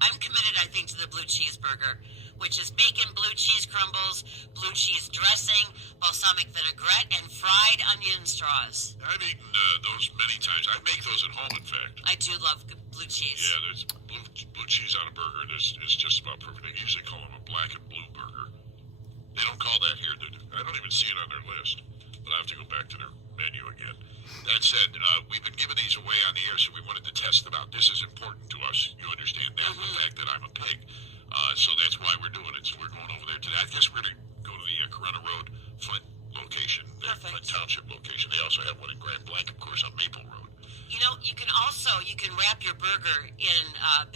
I'm committed, I think, to the blue cheeseburger, which is bacon, blue cheese crumbles, blue cheese dressing, balsamic vinaigrette, and fried onion straws. I've eaten those many times. I make those at home, in fact. I do love blue cheese. Yeah, there's blue cheese on a burger. It's just about perfect. They usually call them a black and blue burger. They don't call that here. I don't even see it on their list. But I have to go back to their menu again. That said, we've been giving these away on the air, so we wanted to test them out. This is important to us. You understand that, the fact that I'm a pig. So that's why we're doing it. So we're going over there today. I guess we're going to go to the Corona Road, Flint location, that Flint Township location. They also have one in Grand Blanc, of course, on Maple Road. You know, you can wrap your burger in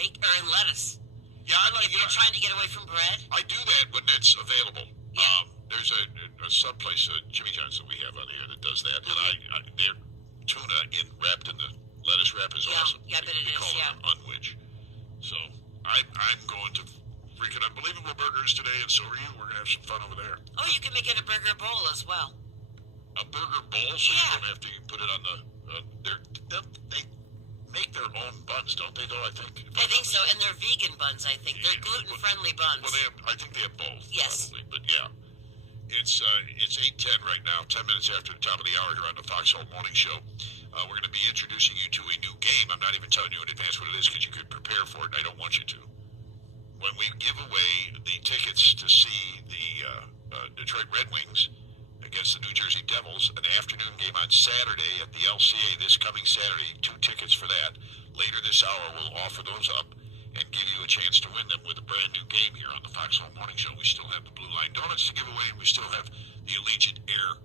in lettuce. Yeah, if you're trying to get away from bread. I do that when it's available. Yeah. There's a sub place, Jimmy John's, that we have on the air that does that, and their tuna wrapped in the lettuce wrap is awesome. Yeah, but we call it an unwich. So I'm going to freaking unbelievable burgers today, and so are you. We're gonna have some fun over there. Oh, you can make it a burger bowl as well. A burger bowl, so you don't have to put it on the. They make their own buns, don't they? Though I think so, and they're vegan buns. I think they're gluten-friendly buns. Well, I think they have both. Yes, probably, but yeah. It's 8:10 right now, 10 minutes after the top of the hour here on the Foxhole Morning Show. We're going to be introducing you to a new game. I'm not even telling you in advance what it is because you could prepare for it, and I don't want you to. When we give away the tickets to see the Detroit Red Wings against the New Jersey Devils, an afternoon game on Saturday at the LCA, this coming Saturday, 2 tickets for that. Later this hour, we'll offer those up and give you a chance to win them with a brand new game here on the Foxhole Morning Show. We still have the Blue Line Donuts to give away, and we still have the Allegiant Air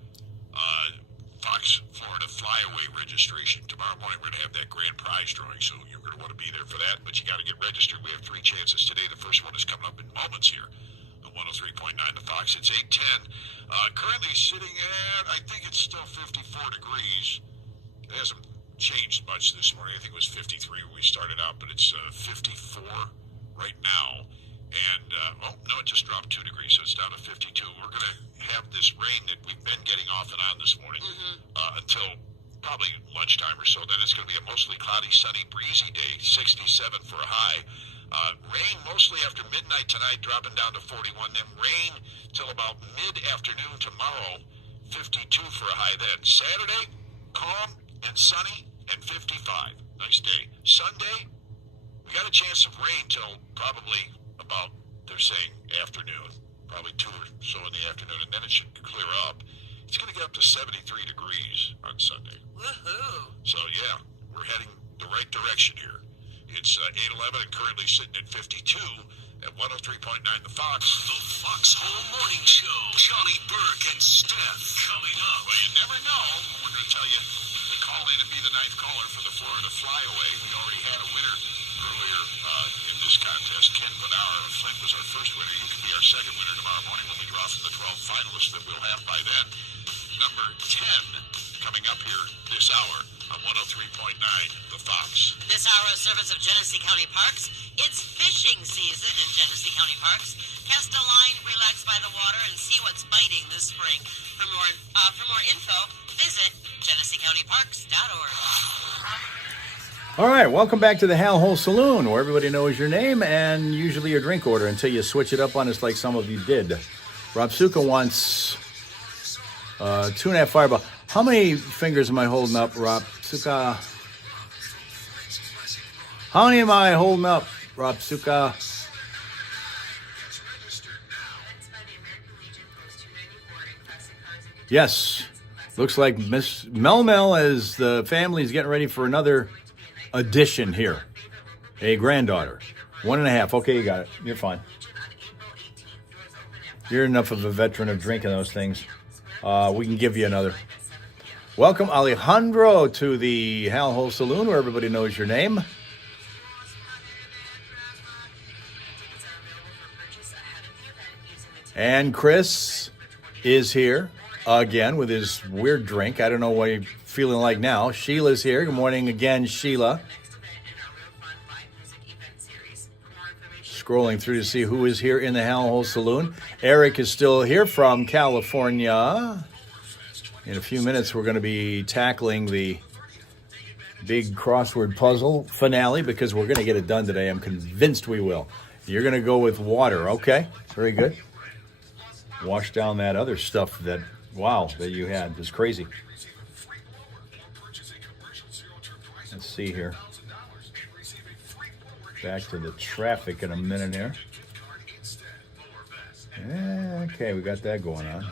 Fox Florida Flyaway registration. Tomorrow morning we're going to have that grand prize drawing, so you're going to want to be there for that, but you got to get registered. We have 3 chances today. The first one is coming up in moments here. The 103.9 The Fox. It's 8:10. Currently sitting at, I think it's still 54 degrees. It hasn't changed much this morning. I think it was 53 when we started out, but it's 54 right now. And, it just dropped 2 degrees, so it's down to 52. We're going to have this rain that we've been getting off and on this morning until probably lunchtime or so. Then it's going to be a mostly cloudy, sunny, breezy day, 67 for a high. Rain mostly after midnight tonight, dropping down to 41. Then rain till about mid-afternoon tomorrow, 52 for a high. Then Saturday, calm and sunny and 55. Nice day. Sunday, we got a chance of rain till probably about, they're saying, afternoon. Probably 2 or so in the afternoon, and then it should clear up. It's going to get up to 73 degrees on Sunday. Woohoo! So, yeah, we're heading the right direction here. It's 8:11 and currently sitting at 52 at 103.9 The Fox. The Foxhole Morning Show. Johnny Burke and Steph coming up. Well, you never know. We're going to tell you to call in and be the 9th caller for the Florida Flyaway. We already had a winner earlier in this contest. Ken Bedauer of Flint was our first winner. You can be our second winner tomorrow morning when we draw from the 12 finalists that we'll have by then. Number 10 coming up here this hour on 103.9 The Fox. This hour of service of Genesee County Parks. It's fishing season in Genesee County Parks. Cast a line, relax by the water, and see what's biting this spring. For more info, visit GeneseeCountyParks.org. All right, welcome back to the Hal Hole Saloon, where everybody knows your name and usually your drink order until you switch it up on us like some of you did. Rob Suka wants 2.5 Fireball. How many fingers am I holding up, Rob Suka? How many am I holding up, Rob Suka? Yes, looks like Miss Mel as the family's getting ready for another addition here. A granddaughter. 1.5. Okay, you got it. You're fine. You're enough of a veteran of drinking those things. We can give you another. Welcome, Alejandro, to the Hal Hole Saloon, where everybody knows your name. And Chris is here again with his weird drink. I don't know what he's feeling like now. Sheila's here. Good morning again, Sheila. Scrolling through to see who is here in the Hal Hole Saloon. Eric is still here from California. In a few minutes, we're going to be tackling the big crossword puzzle finale because we're going to get it done today. I'm convinced we will. You're going to go with water. Okay, very good. Wash down that other stuff that you had. It's crazy. Let's see here. Back to the traffic in a minute here. Okay, we got that going on.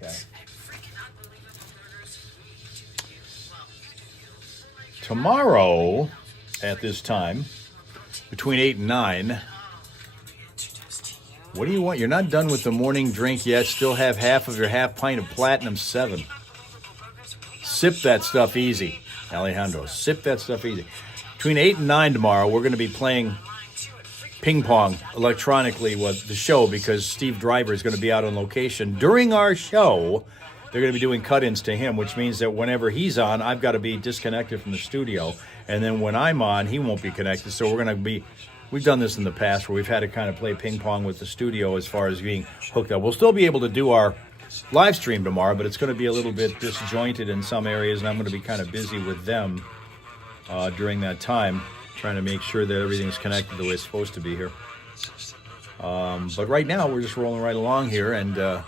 Okay. Tomorrow, at this time, between 8 and 9, what do you want? You're not done with the morning drink yet. Still have half of your half pint of Platinum 7. Sip that stuff easy, Alejandro. Sip that stuff easy. Between 8 and 9 tomorrow, we're going to be playing ping pong electronically with the show because Steve Driver is going to be out on location. During our show, they're going to be doing cut-ins to him, which means that whenever he's on, I've got to be disconnected from the studio. And then when I'm on, he won't be connected. So we're going to be... We've done this in the past where we've had to kind of play ping pong with the studio as far as being hooked up. We'll still be able to do our live stream tomorrow, but it's going to be a little bit disjointed in some areas, and I'm going to be kind of busy with them during that time, trying to make sure that everything's connected the way it's supposed to be here. But right now, we're just rolling right along here and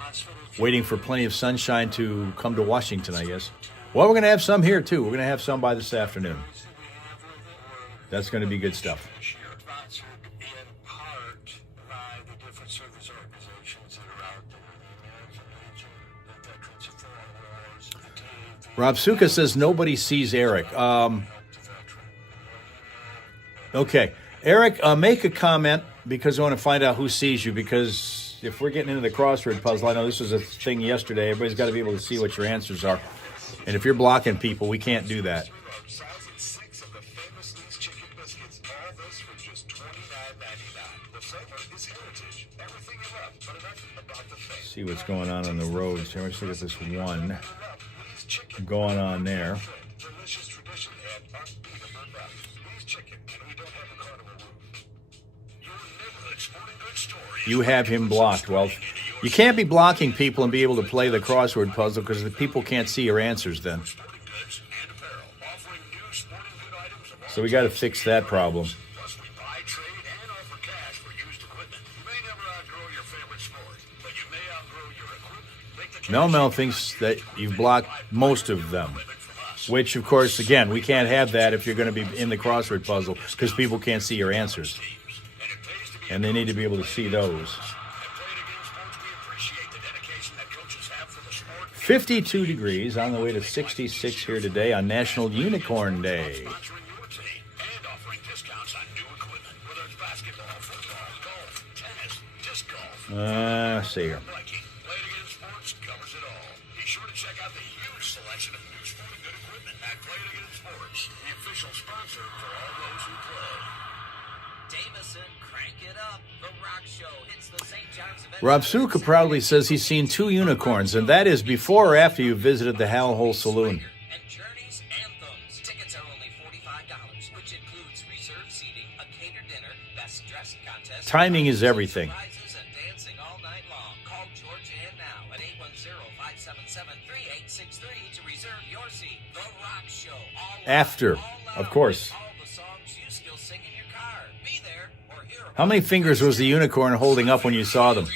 waiting for plenty of sunshine to come to Washington, I guess. Well, we're going to have some here, too. We're going to have some by this afternoon. That's going to be good stuff. Rob Suka says nobody sees Eric. Okay. Eric, make a comment because I want to find out who sees you, because if we're getting into the crossword puzzle, I know this was a thing yesterday. Everybody's got to be able to see what your answers are. And if you're blocking people, we can't do that. See what's going on the roads here. Let's look at this one going on there. You have him blocked. Well, you can't be blocking people and be able to play the crossword puzzle because the people can't see your answers then. So we got to fix that problem. Mel thinks that you've blocked most of them, which, of course, again, we can't have that if you're going to be in the crossword puzzle because people can't see your answers. And they need to be able to see those. 52 degrees on the way to 66 here today on National Unicorn Day. Let's see here. Rob Suka proudly says he's seen 2 unicorns, and that is before or after you visited the Hal Hole Saloon. Timing is everything. After, of course. How many fingers was the unicorn holding up when you saw them?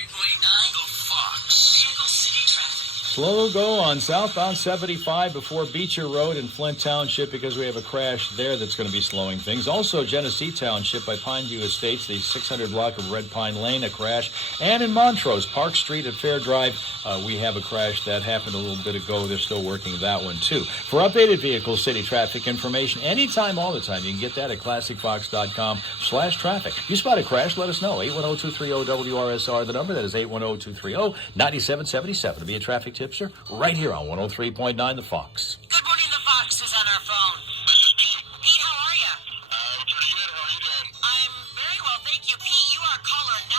Slow go on southbound 75 before Beecher Road in Flint Township because we have a crash there that's going to be slowing things. Also, Genesee Township by Pineview Estates, the 600 block of Red Pine Lane, a crash. And in Montrose, Park Street at Fair Drive, we have a crash that happened a little bit ago. They're still working that one, too. For updated vehicle city traffic information, anytime, all the time, you can get that at classicfox.com/traffic. You spot a crash, let us know. 810-230-WRSR, the number. That is 810-230-9777 to be a traffic tipster right here on 103.9 The Fox. Good morning, The Fox is on our phone. Pete, how are you? Pretty good. How are you doing? I'm very well, thank you. Pete, you are caller 9.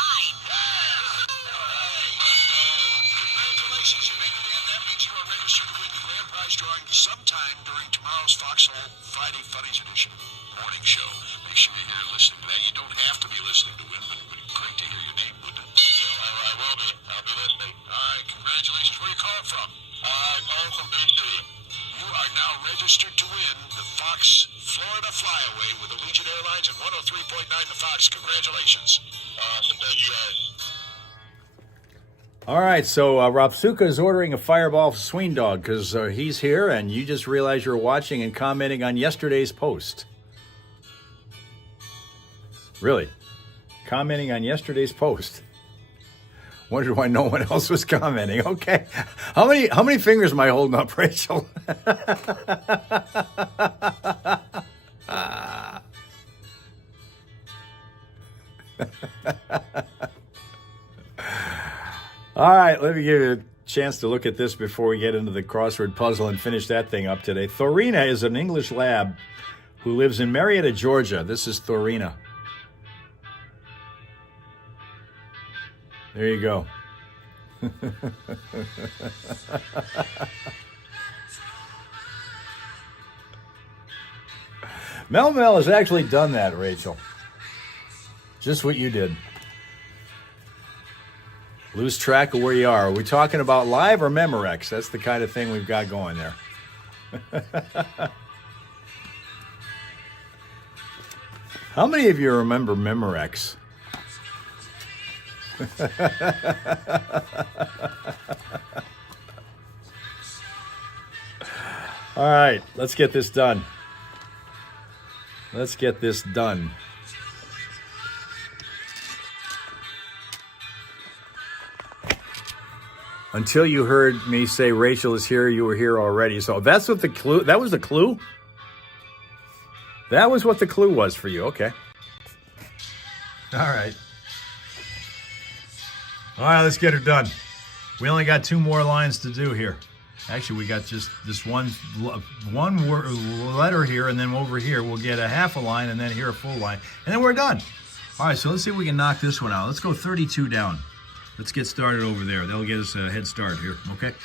Congratulations, you made it in. That means you are registered to win the grand prize drawing sometime during tomorrow's Foxhole Friday Funnies Edition morning show. Make sure you're here listening to that. You don't have to be listening to win, but it'd be great to hear your name, wouldn't it? I will be. I'll be listening. All right, congratulations. Where are you calling from? Calling from Bay City. You are now registered to win the Fox Florida Flyaway with Allegiant Airlines and 103.9 The Fox. Congratulations. Awesome. Thank you, guys. All right, so Rapsuka is ordering a Fireball Swing Dog because he's here, and you just realized you're watching and commenting on yesterday's post. Really? Commenting on yesterday's post. Wondered why no one else was commenting. Okay. How many fingers am I holding up, Rachel? All right, let me give you a chance to look at this before we get into the crossword puzzle and finish that thing up today. Thorina is an English lab who lives in Marietta, Georgia. This is Thorina. There you go. Mel has actually done that, Rachel. Just what you did. Lose track of where you are. Are we talking about live or Memorex? That's the kind of thing we've got going there. How many of you remember Memorex? All right, let's get this done. Let's get this done. Until you heard me say Rachel is here, you were here already. So that's what the clue, that was the clue? That was what the clue was for you. Okay. All right. All right, let's get her done. We only got 2 more lines to do here. Actually, we got just this one word, letter here, and then over here we'll get a half a line, and then here a full line, and then we're done. All right, so let's see if we can knock this one out. Let's go 32 down. Let's get started over there. That'll get us a head start here, okay?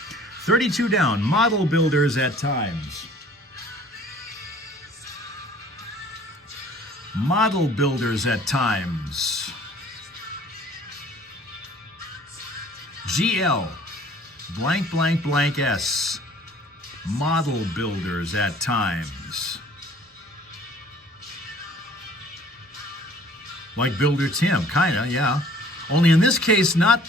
32 down, model builders at times. Model builders at times. GL, blank, blank, blank S. Model builders at times. Like Builder Tim, kinda, yeah. Only in this case, not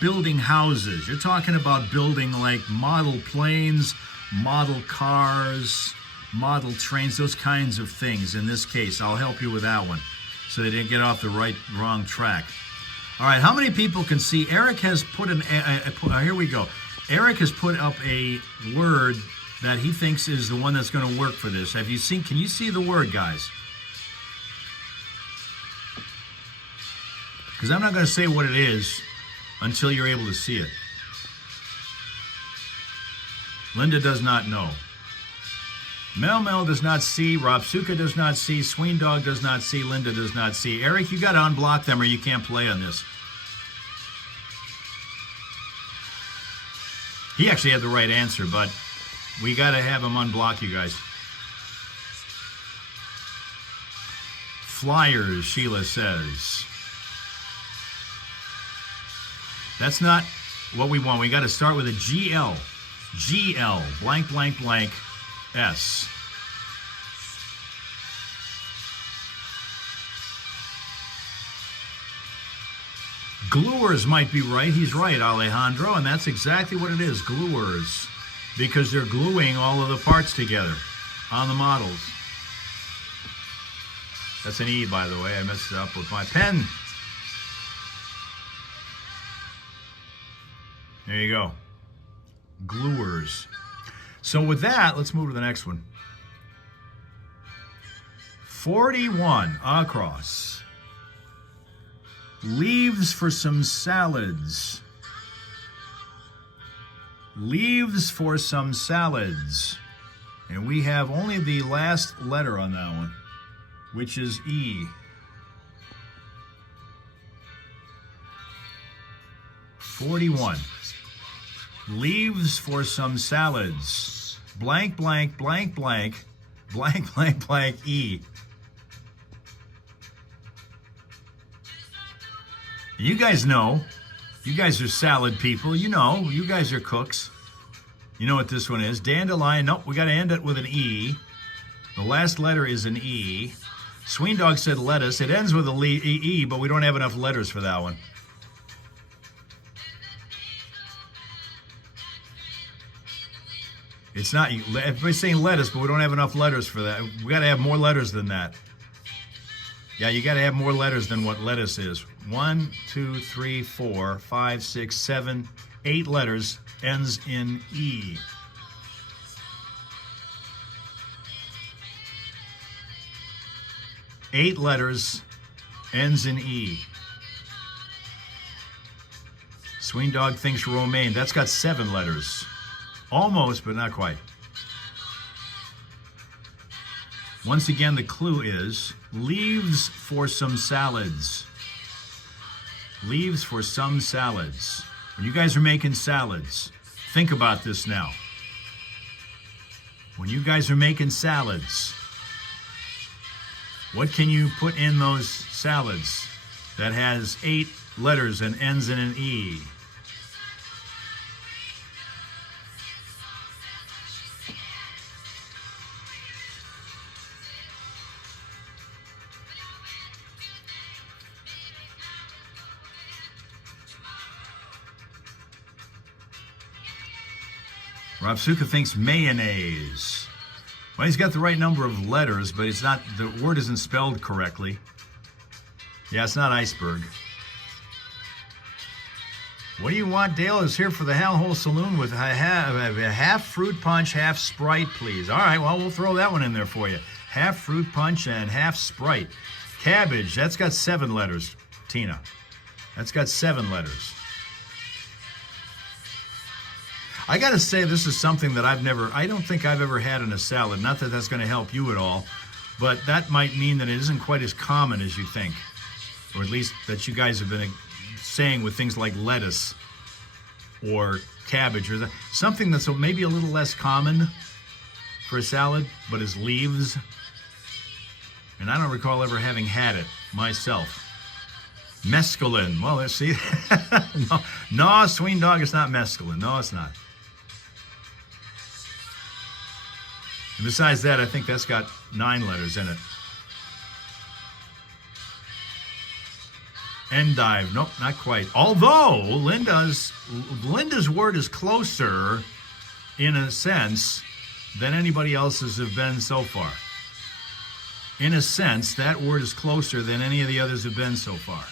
building houses. You're talking about building like model planes, model cars, model trains, those kinds of things. In this case, I'll help you with that one, so they didn't get off the wrong track. All right, how many people can see? Eric has put here we go. Eric has put up a word that he thinks is the one that's going to work for this. Have you seen? Can you see the word, guys? Because I'm not going to say what it is until you're able to see it. Linda does not know. Mel does not see. Rapsuka does not see. Sween Dog does not see. Linda does not see. Eric, you got to unblock them or you can't play on this. He actually had the right answer, but we got to have him unblock you guys. Flyers, Sheila says. That's not what we want. We got to start with a GL. GL, blank, blank, blank, S. Gluers might be right. He's right, Alejandro, and that's exactly what it is, gluers, because they're gluing all of the parts together on the models. That's an E, by the way. I messed it up with my pen. There you go. Gluers. So with that, let's move to the next one. 41 across. Leaves for some salads. Leaves for some salads. And we have only the last letter on that one, which is E. 41. Leaves for some salads. Blank, blank, blank, blank, blank, blank, blank, E. You guys know. You guys are salad people. You know. You guys are cooks. You know what this one is. Dandelion. Nope, we got to end it with an E. The last letter is an E. Sween Dog said lettuce. It ends with a E, but we don't have enough letters for that one. It's not, everybody's saying lettuce, but we don't have enough letters for that. We got to have more letters than that. Yeah, you got to have more letters than what lettuce is. 1, 2, 3, 4, 5, 6, 7, 8 letters, ends in E. Eight letters, ends in E. Sween Dog thinks romaine. That's got 7 letters. Almost, but not quite. Once again, the clue is leaves for some salads. Leaves for some salads. When you guys are making salads, think about this now. When you guys are making salads, what can you put in those salads that has 8 letters and ends in an E? Rob Suka thinks mayonnaise. Well, he's got the right number of letters, but it's not, the word isn't spelled correctly. Yeah, it's not iceberg. What do you want? Dale is here for the Hal Hole Saloon with a half fruit punch, half Sprite, please. All right, well, we'll throw that one in there for you. Half fruit punch and half Sprite. Cabbage, that's got 7 letters, Tina. That's got 7 letters. I got to say, this is something that I don't think I've ever had in a salad. Not that that's going to help you at all, but that might mean that it isn't quite as common as you think. Or at least that you guys have been saying with things like lettuce or cabbage or something that's maybe a little less common for a salad, but is leaves. And I don't recall ever having had it myself. Mescaline. Well, let's see. No, Sween Dog, it's not mescaline. No, it's not. And besides that, I think that's got 9 letters in it. Endive. Nope, not quite. Although Linda's word is closer, in a sense, than anybody else's have been so far. In a sense, that word is closer than any of the others have been so far.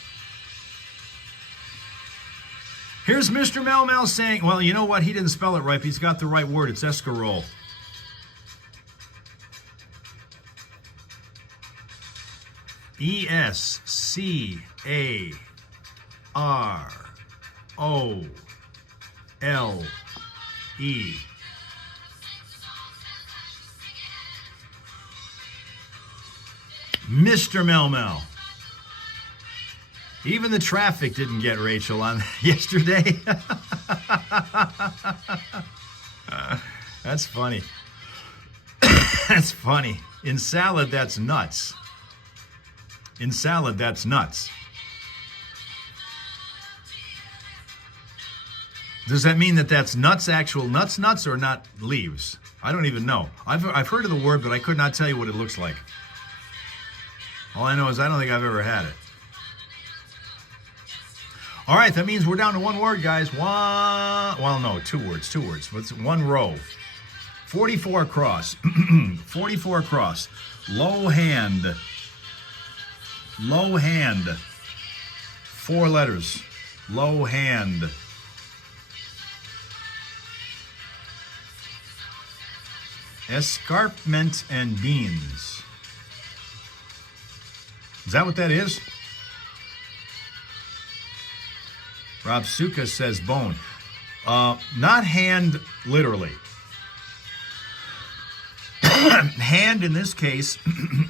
Here's Mr. Mel Mel saying, well, you know what? He didn't spell it right, but he's got the right word. It's escarole. E-S-C-A-R-O-L-E. Mr. Mel Mel. Even the traffic didn't get Rachel on yesterday. That's funny. That's funny. In salad, that's nuts. In salad, that's nuts. Does that mean that that's nuts, actual nuts, or not leaves? I don't even know. I've heard of the word, but I could not tell you what it looks like. All I know is I don't think I've ever had it. All right, that means we're down to 1 word, guys. 2 words. It's 1 row. 44 across. 44 across. Low hand. 4 letters. Low hand. Escarpment and beans. Is that what that is? Rob Suka says bone. Not hand literally. Hand in this case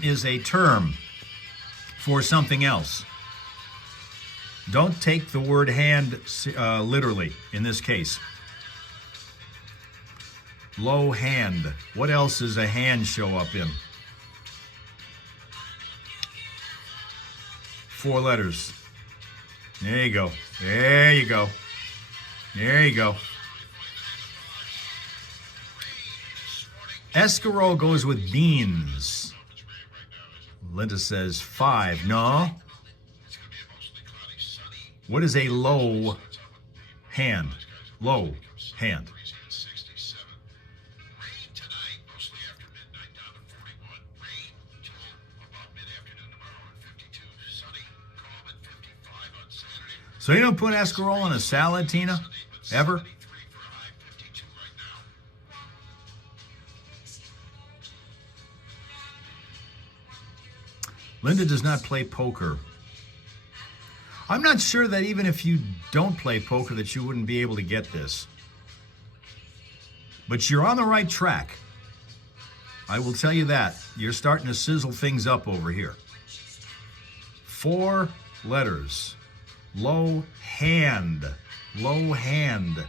is a term for something else. Don't take the word hand literally in this case. Low hand. What else does a hand show up in? 4 letters. There you go. There you go. There you go. Escarole goes with beans. Linda says 5. No. What is a low hand? Low hand. So you don't put escarole in a salad, Tina? Ever? Linda does not play poker. I'm not sure that even if you don't play poker that you wouldn't be able to get this. But you're on the right track. I will tell you that. You're starting to sizzle things up over here. 4 letters. Low hand. Low hand.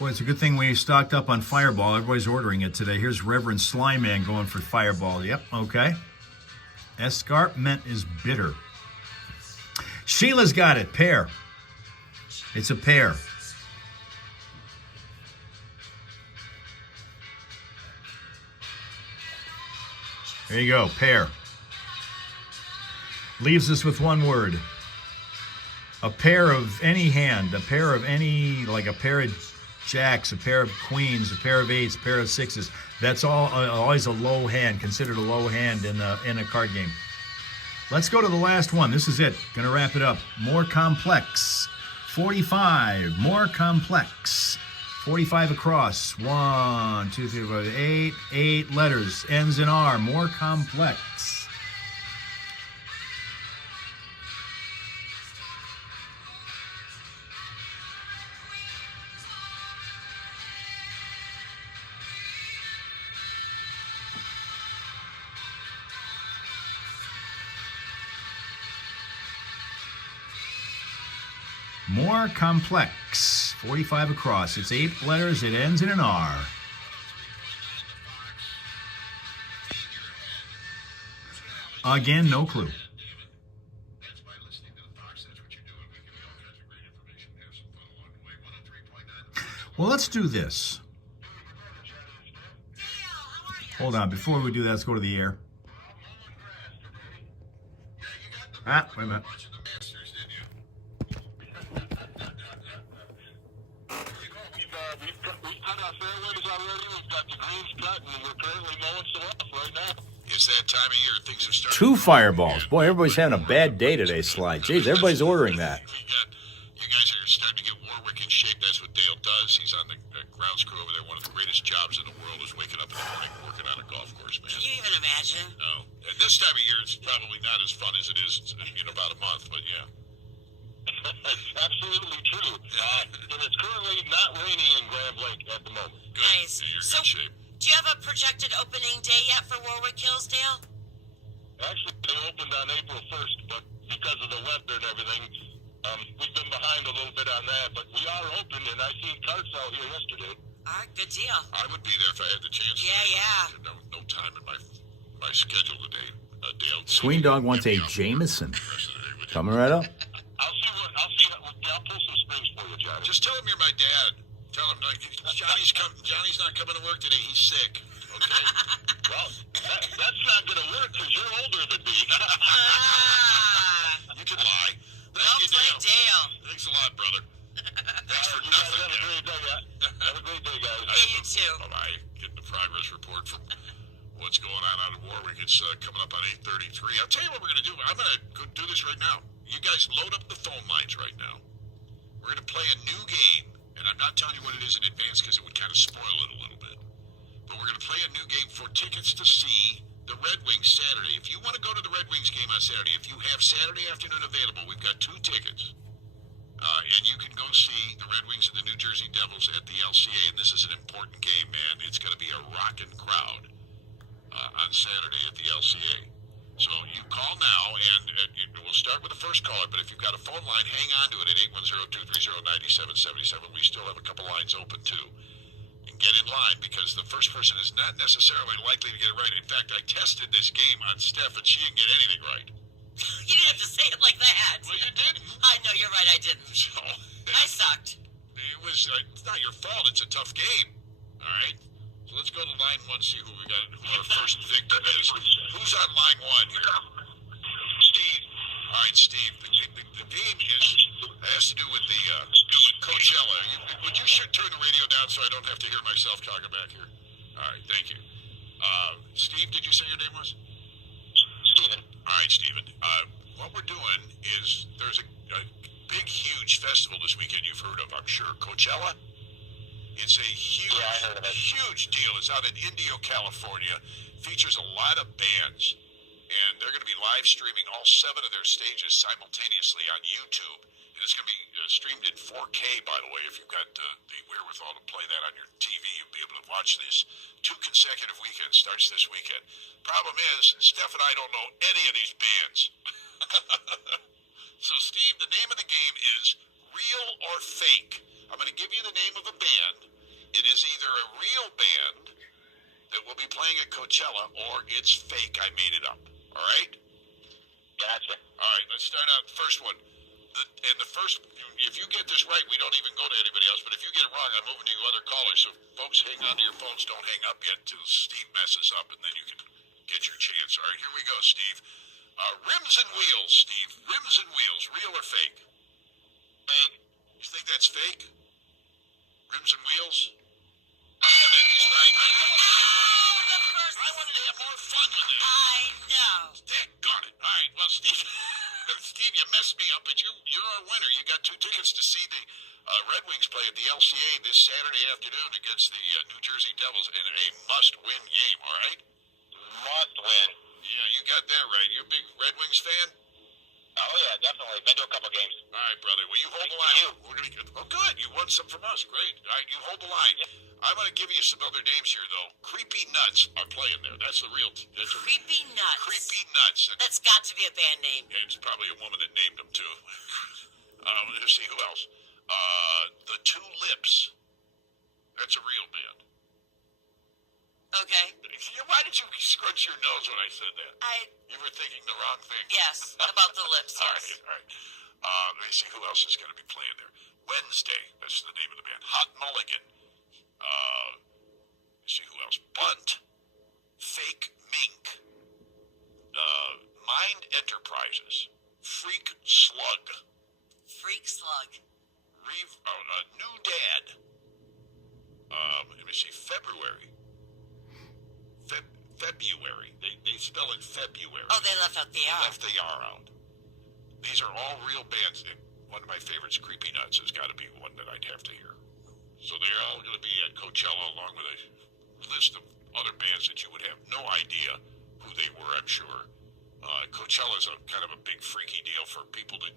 Boy, it's a good thing we stocked up on Fireball. Everybody's ordering it today. Here's Reverend Slyman going for Fireball. Yep, okay. Escarpment is bitter. Sheila's got it. Pear. It's a pear. There you go, pear. Leaves us with one word. A pair of any hand, a pair of any, like a pair of jacks, a pair of queens, a pair of 8s, a pair of 6s. That's all always a low hand, considered a low hand in a card game. Let's go to the last one. This is it. Gonna wrap it up. More complex. 45. More complex. 45 across. 1, 2, 3, 4, 8. 8 letters. Ends in R. More complex. More complex. 45 across. It's 8 letters. It ends in an R. Again, no clue. Well, let's do this. Hold on. Before we do that, let's go to the air. Wait a minute. It's that time of year. Things have started. 2 fireballs. Boy, everybody's having a bad day today, Sly. Jeez, everybody's ordering that. You guys are starting to get Warwick in shape. That's what Dale does. He's on the grounds crew over there. One of the greatest jobs in the world is waking up in the morning working on a golf course, man. Can you even imagine? No. At this time of year, it's probably not as fun as it is in about a month, but yeah. That's absolutely true. And it's currently not raining in Grand Lake at the moment. Good. Nice. Yeah, you're in So, good shape. do you have a projected opening day yet for Warwick Hills, Dale? Actually, they opened on April 1st, but because of the weather and everything, we've been behind a little bit on that. But we are open, and I seen carts out here yesterday. All right, good deal. I would be there if I had the chance. Yeah. No time in my schedule today. Dale. Swing Dog wants a Jameson. The rest of the day with you. Coming right up. I'll pull some strings for you, Johnny. Just tell him you're my dad. Tell him like Johnny's not coming to work today. He's sick. Okay. Well, that's not going to work because you're older than me. You can lie. Thank you, Well played, Dale. Thanks a lot, brother. Thanks for You guys nothing. have a great day. Have a great day, guys. Hey, you too. Bye-bye. Getting the progress report from what's going on out of Warwick. It's coming up on 8:33. I'll tell you what we're going to do. I'm going to go do this right now. You guys load up the phone lines right now. We're going to play a new game, and I'm not telling you what it is in advance because it would kind of spoil it a little bit. But we're going to play a new game for tickets to see the Red Wings Saturday. If you want to go to the Red Wings game on Saturday, if you have Saturday afternoon available, we've got 2 tickets. And you can go see the Red Wings and the New Jersey Devils at the LCA. And this is an important game, man. It's going to be a rocking crowd on Saturday at the LCA. So you call now, and we'll start with the first caller. But if you've got a phone line, hang on to it at 810-230-9777. We still have a couple lines open, too. And get in line, because the first person is not necessarily likely to get it right. In fact, I tested this game on Steph, and she didn't get anything right. You didn't have to say it like that. Well, you didn't. I know, you're right, I didn't. So, I sucked. it was, it's not your fault. It's a tough game. All right? So let's go to line one, see who we got, who our first victim is. Who's on line one here? Steve. All right, Steve. The game has to do with the Coachella. Would you turn the radio down so I don't have to hear myself talking back here? All right, thank you. Steve, did you say your name was? Steven. All right, Steven. What we're doing is there's a big, huge festival this weekend you've heard of, I'm sure. Coachella? It's a huge, Yeah, I heard of it. huge deal. It's out in Indio, California. Features a lot of bands. And they're going to be live streaming all 7 of their stages simultaneously on YouTube. And it's going to be streamed in 4K, by the way. If you've got the wherewithal to play that on your TV, you'll be able to watch this. 2 consecutive weekends starts this weekend. Problem is, Steph and I don't know any of these bands. So, Steve, the name of the game is Real or Fake. I'm going to give you the name of a band. It is either a real band that will be playing at Coachella, or it's fake, I made it up. All right? Gotcha. All right, let's start out the first one. If you get this right, we don't even go to anybody else, but if you get it wrong, I'm moving to you other callers. So, folks, hang on to your phones. Don't hang up yet till Steve messes up, and then you can get your chance. All right, here we go, Steve. Rims and Wheels, Steve. Rims and Wheels, real or fake? Fake. You think that's fake? Rims and Wheels? Damn it, he's right. I wanted to have more fun with it. I know. Daggone it. All right, well, Steve, Steve, you messed me up, but you're our winner. You got 2 tickets to see the Red Wings play at the LCA this Saturday afternoon against the New Jersey Devils in a must-win game, all right? Must win. Yeah, you got that right. You a big Red Wings fan? Oh, yeah, definitely. Been to a couple games. All right, brother. Will you hold the line? Oh, good. You won some from us. Great. All right, you hold the line. I'm going to give you some other names here, though. Creepy Nuts are playing there. That's the real... Creepy Nuts. Creepy Nuts. That's got to be a band name. Yeah, it's probably a woman that named them, too. Let's see who else. The Two Lips. That's a real band. Okay. Why did you scrunch your nose when I said that? You were thinking the wrong thing. Yes, about the lips, All yes. right. Let me see who else is going to be playing there. Wednesday. That's the name of the band. Hot Mulligan. Let's see who else. Bunt. Fake Mink. Mind Enterprises. Freak Slug. Freak Slug. New Dad. Let me see. February. February. They spell it February. Oh, they left out the They R. left the R out. These are all real bands. And one of my favorites, Creepy Nuts, has got to be one that I'd have to hear. So they're all going to be at Coachella along with a list of other bands that you would have no idea who they were, I'm sure. Coachella is a kind of a big freaky deal for people that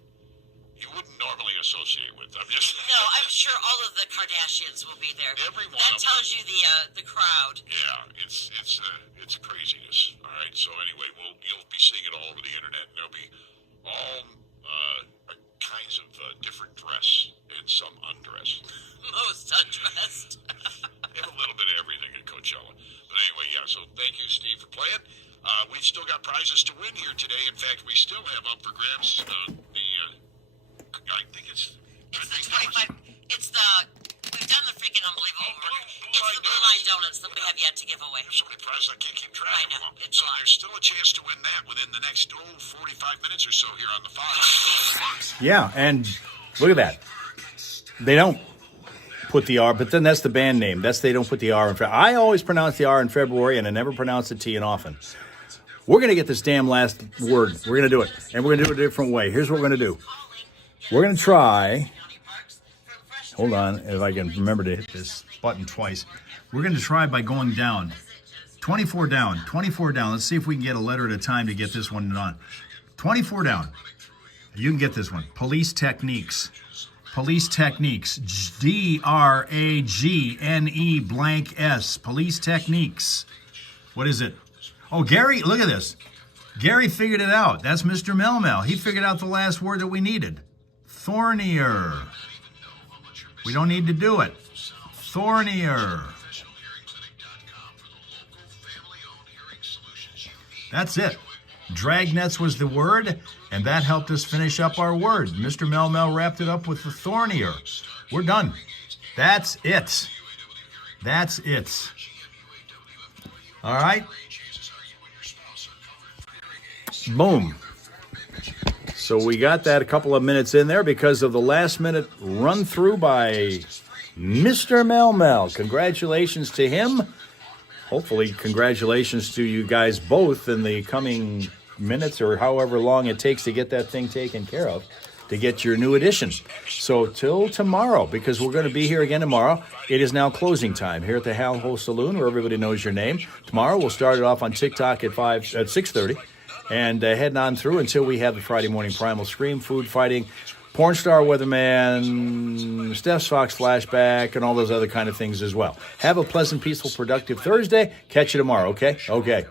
you wouldn't normally associate with. No, I'm sure all of the Kardashians will be there. Every one that of tells you the crowd. Yeah, it's craziness. All right. So anyway, you'll be seeing it all over the internet. And there'll be all kinds of different dress and some undress. Most undressed. They have a little bit of everything at Coachella. But anyway, yeah. So thank you, Steve, for playing. We've still got prizes to win here today. In fact, we still have up for grabs I think it's the 25. We've done the freaking unbelievable work. It's the Blue Line Donuts that we have yet to give away. There's so many prizes I can't keep track I of know, them. it's So a lot. there's still a chance to win that within the next 45 minutes or so here on the Fox. Yeah, and look at that. They don't put the R, but then that's the band name. They don't put the R in February. I always pronounce the R in February, and I never pronounce the T in often. We're going to get this damn last word. We're going to do it, and we're going to do it a different way. Here's what we're going to do. We're going to try, hold on, if I can remember to hit this button twice. We're going to try by going down. 24 down. Let's see if we can get a letter at a time to get this one done. 24 down. You can get this one. Police Techniques. Police Techniques. DRAGNE blank S. Police Techniques. What is it? Oh, Gary, look at this. Gary figured it out. That's Mr. Melmel. He figured out the last word that we needed. Thornier. We don't need to do it. Thornier. That's it. Dragnets was the word, and that helped us finish up our word. Mr. Mel Mel wrapped it up with the thornier. We're done. That's it. That's it. All right. Boom. So we got that a couple of minutes in there because of the last minute run through by Mr. Mel Mel. Congratulations to him. Hopefully, congratulations to you guys both in the coming minutes or however long it takes to get that thing taken care of, to get your new edition. So till tomorrow, because we're going to be here again tomorrow. It is now closing time here at the Hal Ho Saloon, where everybody knows your name. Tomorrow we'll start it off on TikTok at 6:30, and heading on through until we have the Friday morning Primal Scream, Food Fighting, Porn Star Weatherman, Steph's Fox Flashback, and all those other kind of things as well. Have a pleasant, peaceful, productive Thursday. Catch you tomorrow, okay? Okay.